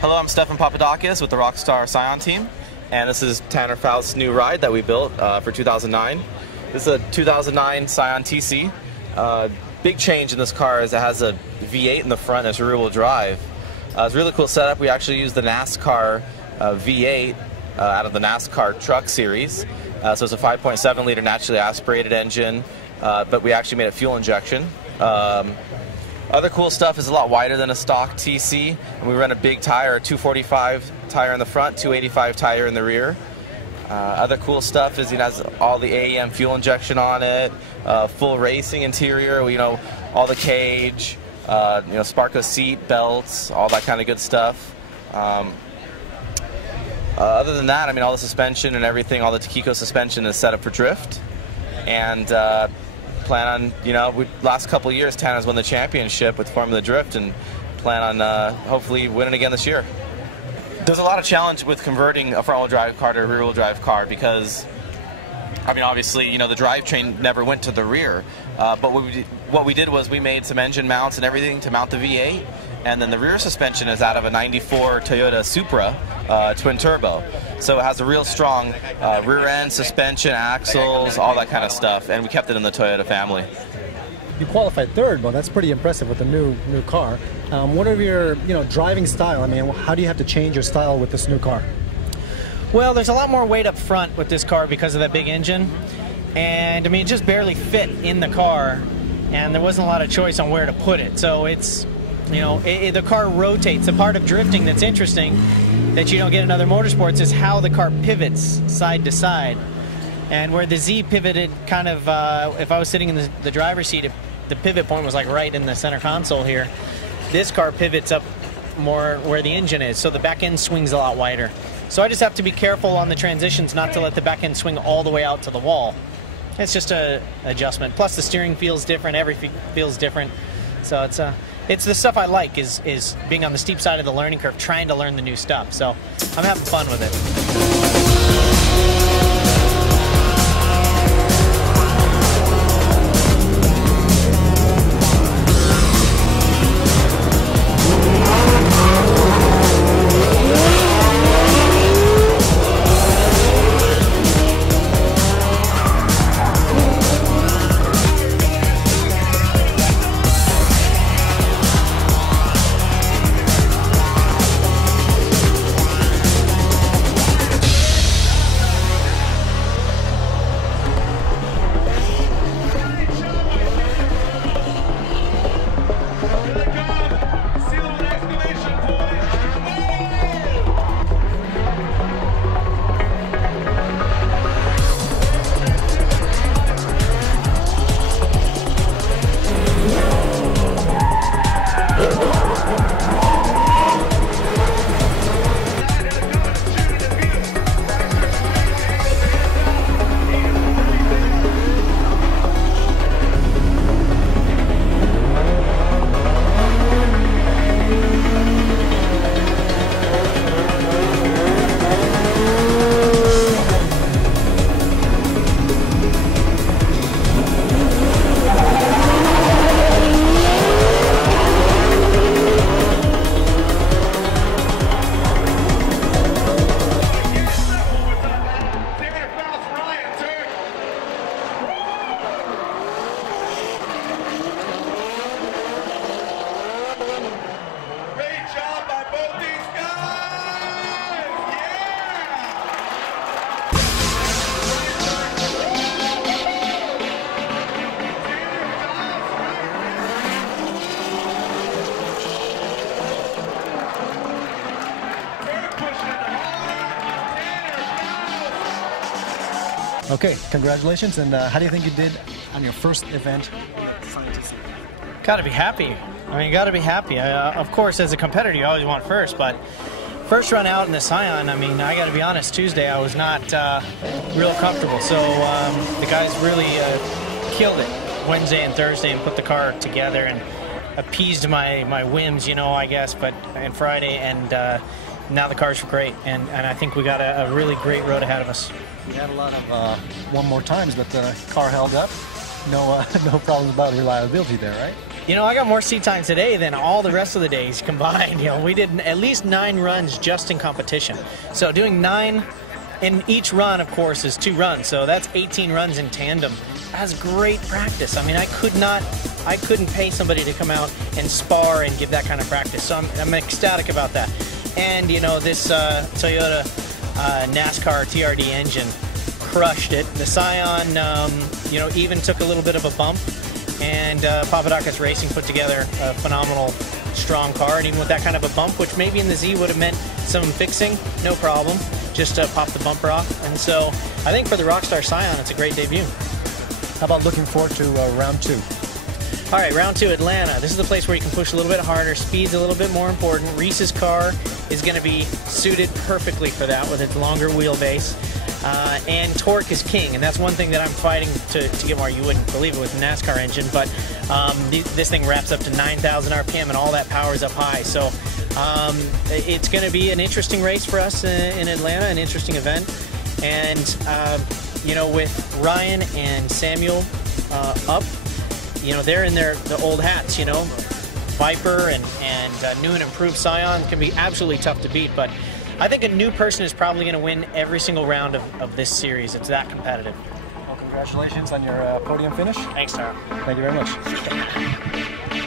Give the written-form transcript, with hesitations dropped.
Hello, I'm Stefan Papadakis with the Rockstar Scion team, and this is Tanner Faust's new ride that we built for 2009. This is a 2009 Scion TC. Big change in this car is it has a V8 in the front and it's rear-wheel drive. It's a really cool setup. We actually used the NASCAR V8 out of the NASCAR truck series. So it's a 5.7 liter naturally aspirated engine, but we actually made a fuel injection. Other cool stuff is a lot wider than a stock TC, and we run a big tire, a 245 tire in the front, 285 tire in the rear. Other cool stuff is it has all the AEM fuel injection on it, full racing interior, all the cage, Sparco seat belts, all that kind of good stuff. Other than that, all the suspension and everything, all the Takiko suspension is set up for drift, and plan on, last couple of years, Tanner's won the championship with Formula Drift, and plan on hopefully winning again this year. There's a lot of challenge with converting a front-wheel drive car to a rear-wheel drive car because, obviously, the drivetrain never went to the rear. But what we did was we made some engine mounts and everything to mount the V8, and then the rear suspension is out of a '94 Toyota Supra twin turbo. So it has a real strong rear end, suspension, axles, all that kind of stuff, and we kept it in the Toyota family. You qualified third, but that's pretty impressive with the new car. What are your driving style? How do you have to change your style with this new car? Well, there's a lot more weight up front with this car because of that big engine, and it just barely fit in the car, and there wasn't a lot of choice on where to put it. So it's the car rotates. The part of drifting that's interesting that you don't get in other motorsports is how the car pivots side to side. And where the Z pivoted kind of, if I was sitting in the driver's seat, the pivot point was like right in the center console here. This car pivots up more where the engine is, so the back end swings a lot wider. So I just have to be careful on the transitions not to let the back end swing all the way out to the wall. It's just an adjustment. Plus the steering feels different, everything feels different. So it's the stuff I like is being on the steep side of the learning curve, trying to learn the new stuff. So I'm having fun with it. Okay, congratulations, and how do you think you did on your first event? Gotta be happy. Gotta be happy. Of course, as a competitor, you always want first, but first run out in the Scion, I gotta be honest, Tuesday I was not real comfortable, so the guys really killed it Wednesday and Thursday and put the car together and appeased my whims, I guess, and Friday, and now the cars were great, and I think we got a really great road ahead of us. We had a lot of one more times, but the car held up. No problems about reliability there, right? You know, I got more seat time today than all the rest of the days combined. You know, we did at least 9 runs just in competition. So doing 9 in each run, of course, is 2 runs. So that's 18 runs in tandem. That's great practice. I mean, I couldn't pay somebody to come out and spar and give that kind of practice. So I'm ecstatic about that. And, you know, this Toyota NASCAR TRD engine crushed it. The Scion, you know, even took a little bit of a bump. And Papadakis Racing put together a phenomenal, strong car. And even with that kind of a bump, which maybe in the Z would have meant some fixing, no problem. Just pop the bumper off. And so I think for the Rockstar Scion, it's a great debut. How about looking forward to round 2? All right, round 2, Atlanta. This is the place where you can push a little bit harder. Speed's a little bit more important. Reese's car is going to be suited perfectly for that with its longer wheelbase. And torque is king, and that's one thing that I'm fighting to get more. You wouldn't believe it with the NASCAR engine, but this thing wraps up to 9,000 RPM, and all that power is up high. So it's going to be an interesting race for us in Atlanta, an interesting event. And, you know, with Ryan and Samuel up, you know, they're in the old hats, you know. Viper and new and improved Scion can be absolutely tough to beat, but I think a new person is probably going to win every single round of this series. It's that competitive. Well, congratulations on your podium finish. Thanks, Taro. Thank you very much.